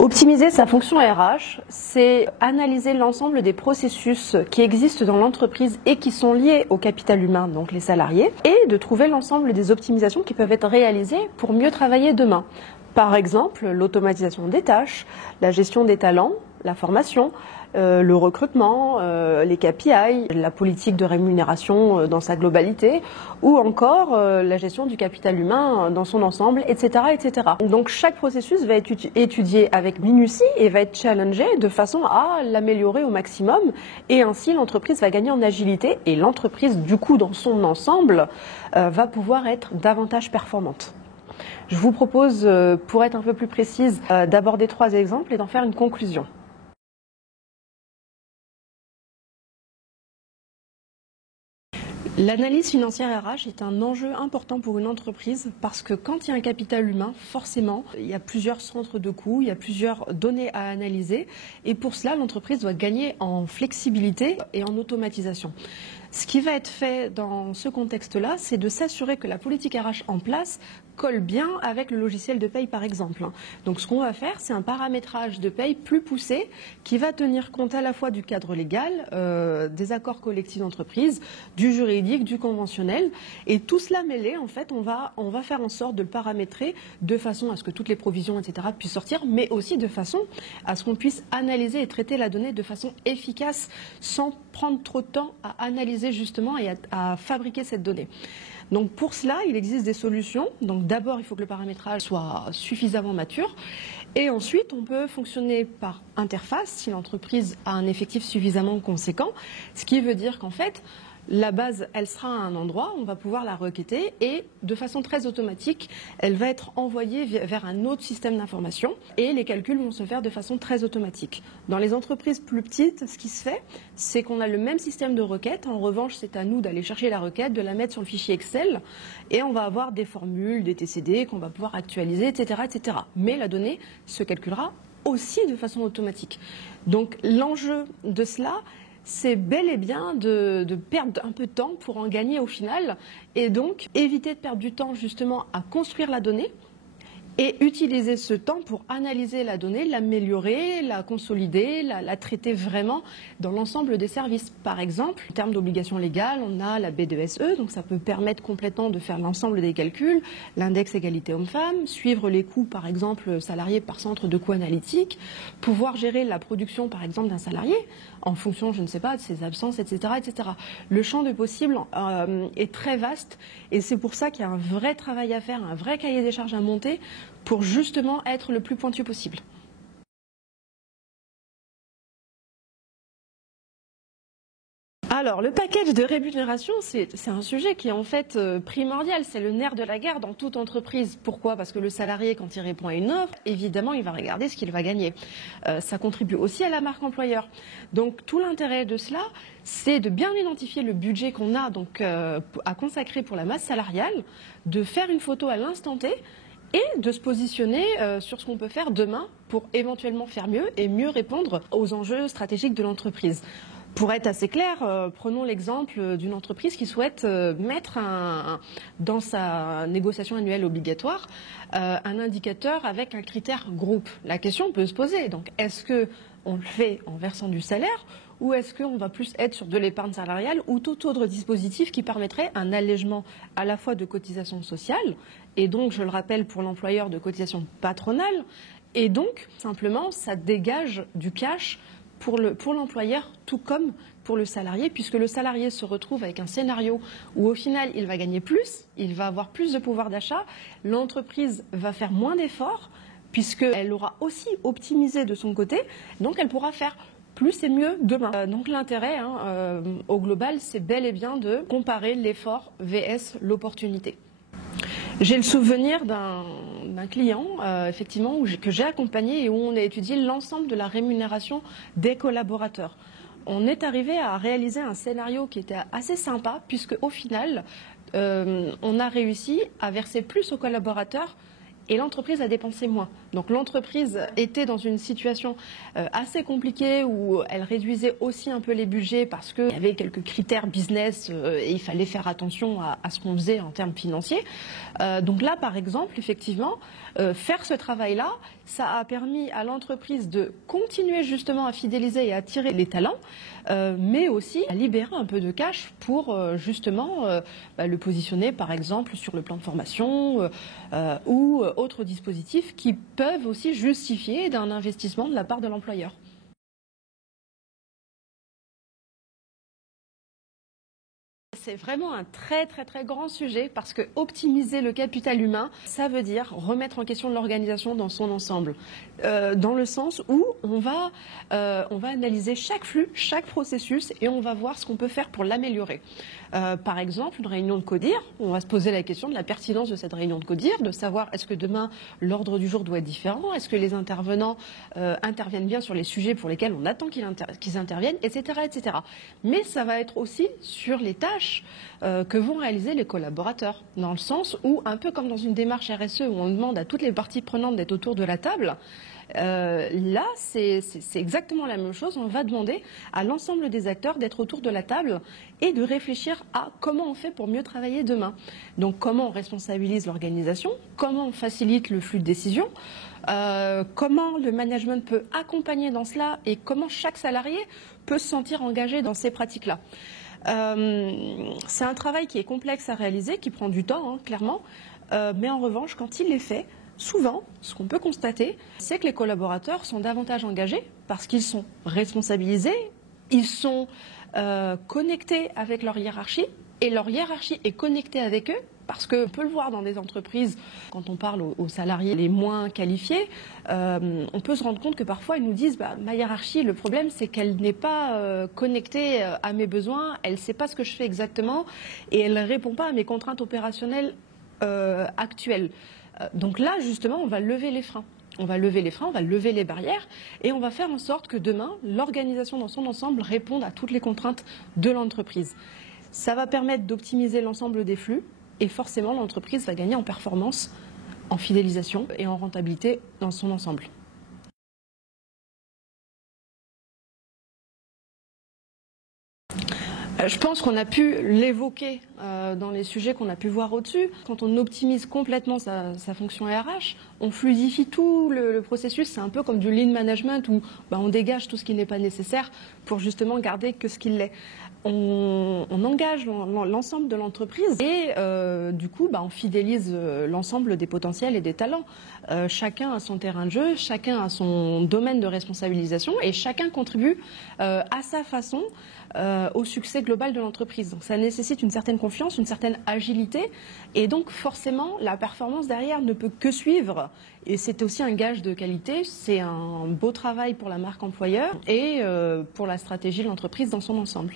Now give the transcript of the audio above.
Optimiser sa fonction RH, c'est analyser l'ensemble des processus qui existent dans l'entreprise et qui sont liés au capital humain, donc les salariés, et de trouver l'ensemble des optimisations qui peuvent être réalisées pour mieux travailler demain. Par exemple, l'automatisation des tâches, la gestion des talents, la formation, le recrutement, les KPI, la politique de rémunération dans sa globalité, ou encore la gestion du capital humain dans son ensemble, etc., etc. Donc chaque processus va être étudié avec minutie et va être challengé de façon à l'améliorer au maximum, et ainsi l'entreprise va gagner en agilité et l'entreprise, du coup, dans son ensemble, va pouvoir être davantage performante. Je vous propose, pour être un peu plus précise, d'aborder 3 exemples et d'en faire une conclusion. L'analyse financière RH est un enjeu important pour une entreprise parce que quand il y a un capital humain, forcément, il y a plusieurs centres de coûts, il y a plusieurs données à analyser et pour cela, l'entreprise doit gagner en flexibilité et en automatisation. Ce qui va être fait dans ce contexte-là, c'est de s'assurer que la politique RH en place colle bien avec le logiciel de paye, par exemple. Donc ce qu'on va faire, c'est un paramétrage de paye plus poussé qui va tenir compte à la fois du cadre légal, des accords collectifs d'entreprise, du juridique, du conventionnel. Et tout cela mêlé, en fait, on va faire en sorte de le paramétrer de façon à ce que toutes les provisions, etc., puissent sortir, mais aussi de façon à ce qu'on puisse analyser et traiter la donnée de façon efficace sans prendre trop de temps à analyser justement et à fabriquer cette donnée. Donc pour cela, il existe des solutions. Donc d'abord, il faut que le paramétrage soit suffisamment mature. Et ensuite, on peut fonctionner par interface si l'entreprise a un effectif suffisamment conséquent. Ce qui veut dire qu'en fait, la base, elle sera à un endroit, on va pouvoir la requêter et de façon très automatique, elle va être envoyée vers un autre système d'information et les calculs vont se faire de façon très automatique. Dans les entreprises plus petites, ce qui se fait, c'est qu'on a le même système de requête. En revanche, c'est à nous d'aller chercher la requête, de la mettre sur le fichier Excel et on va avoir des formules, des TCD qu'on va pouvoir actualiser, etc., etc. Mais la donnée se calculera aussi de façon automatique. Donc l'enjeu de cela, c'est bel et bien de perdre un peu de temps pour en gagner au final et donc éviter de perdre du temps justement à construire la donnée et utiliser ce temps pour analyser la donnée, l'améliorer, la consolider, la traiter vraiment dans l'ensemble des services. Par exemple, en termes d'obligations légales, on a la B2SE, donc ça peut permettre complètement de faire l'ensemble des calculs, l'index égalité homme-femme, suivre les coûts, par exemple, salariés par centre de coûts analytiques, pouvoir gérer la production, par exemple, d'un salarié en fonction, je ne sais pas, de ses absences, etc., etc. Le champ des possibles est très vaste et c'est pour ça qu'il y a un vrai travail à faire, un vrai cahier des charges à monter pour justement être le plus pointu possible. Alors, le package de rémunération, c'est un sujet qui est en fait primordial. C'est le nerf de la guerre dans toute entreprise. Pourquoi? Parce que le salarié, quand il répond à une offre, évidemment, il va regarder ce qu'il va gagner. Ça contribue aussi à la marque employeur. Donc, tout l'intérêt de cela, c'est de bien identifier le budget qu'on a donc, à consacrer pour la masse salariale, de faire une photo à l'instant T, et de se positionner sur ce qu'on peut faire demain pour éventuellement faire mieux et mieux répondre aux enjeux stratégiques de l'entreprise. Pour être assez clair, prenons l'exemple d'une entreprise qui souhaite mettre dans sa négociation annuelle obligatoire un indicateur avec un critère groupe. La question peut se poser. Donc, est-ce qu'on le fait en versant du salaire ou est-ce qu'on va plus être sur de l'épargne salariale ou tout autre dispositif qui permettrait un allègement à la fois de cotisations sociales et donc, je le rappelle, pour l'employeur de cotisations patronales et donc, simplement, ça dégage du cash pour l'employeur tout comme pour le salarié, puisque le salarié se retrouve avec un scénario où au final il va gagner plus, il va avoir plus de pouvoir d'achat, l'entreprise va faire moins d'efforts puisqu'elle aura aussi optimisé de son côté, donc elle pourra faire plus et mieux demain. Donc l'intérêt au global, c'est bel et bien de comparer l'effort vs l'opportunité. J'ai le souvenir d'un client, effectivement, que j'ai accompagné et où on a étudié l'ensemble de la rémunération des collaborateurs. On est arrivé à réaliser un scénario qui était assez sympa, puisque au final, on a réussi à verser plus aux collaborateurs et l'entreprise a dépensé moins. Donc l'entreprise était dans une situation assez compliquée où elle réduisait aussi un peu les budgets parce qu'il y avait quelques critères business et il fallait faire attention à ce qu'on faisait en termes financiers. Donc là, par exemple, effectivement, faire ce travail-là, Ça a permis à l'entreprise de continuer justement à fidéliser et à attirer les talents, mais aussi à libérer un peu de cash pour justement le positionner par exemple sur le plan de formation ou autres dispositifs qui peuvent aussi justifier d'un investissement de la part de l'employeur. C'est vraiment un très grand sujet parce que optimiser le capital humain, ça veut dire remettre en question l'organisation dans son ensemble. Dans le sens où on va analyser chaque flux, chaque processus et on va voir ce qu'on peut faire pour l'améliorer. Par exemple, une réunion de CODIR, on va se poser la question de la pertinence de cette réunion de CODIR, de savoir est-ce que demain l'ordre du jour doit être différent, est-ce que les intervenants interviennent bien sur les sujets pour lesquels on attend qu'ils interviennent, etc., etc. Mais ça va être aussi sur les tâches que vont réaliser les collaborateurs, dans le sens où, un peu comme dans une démarche RSE où on demande à toutes les parties prenantes d'être autour de la table, là, c'est exactement la même chose. On va demander à l'ensemble des acteurs d'être autour de la table et de réfléchir à comment on fait pour mieux travailler demain. Donc, comment on responsabilise l'organisation, comment on facilite le flux de décision, comment le management peut accompagner dans cela et comment chaque salarié peut se sentir engagé dans ces pratiques-là. C'est un travail qui est complexe à réaliser, qui prend du temps, hein, clairement, mais en revanche, quand il est fait, souvent, ce qu'on peut constater, c'est que les collaborateurs sont davantage engagés parce qu'ils sont responsabilisés, ils sont connectés avec leur hiérarchie et leur hiérarchie est connectée avec eux. Parce qu'on peut le voir dans des entreprises, quand on parle aux salariés les moins qualifiés, on peut se rendre compte que parfois ils nous disent ma hiérarchie, le problème c'est qu'elle n'est pas connectée à mes besoins, elle ne sait pas ce que je fais exactement et elle ne répond pas à mes contraintes opérationnelles actuelles. Donc là, justement, on va lever les freins. On va lever les freins, on va lever les barrières et on va faire en sorte que demain, l'organisation dans son ensemble réponde à toutes les contraintes de l'entreprise. Ça va permettre d'optimiser l'ensemble des flux et forcément l'entreprise va gagner en performance, en fidélisation et en rentabilité dans son ensemble. Je pense qu'on a pu l'évoquer dans les sujets qu'on a pu voir au-dessus. Quand on optimise complètement sa fonction RH, on fluidifie tout le processus. C'est un peu comme du lean management où on dégage tout ce qui n'est pas nécessaire pour justement garder que ce qu'il est. On engage l'ensemble de l'entreprise et du coup on fidélise l'ensemble des potentiels et des talents. Chacun a son terrain de jeu, chacun a son domaine de responsabilisation et chacun contribue à sa façon au succès global de l'entreprise. Donc ça nécessite une certaine confiance, une certaine agilité et donc forcément la performance derrière ne peut que suivre et c'est aussi un gage de qualité, c'est un beau travail pour la marque employeur et pour la stratégie de l'entreprise dans son ensemble.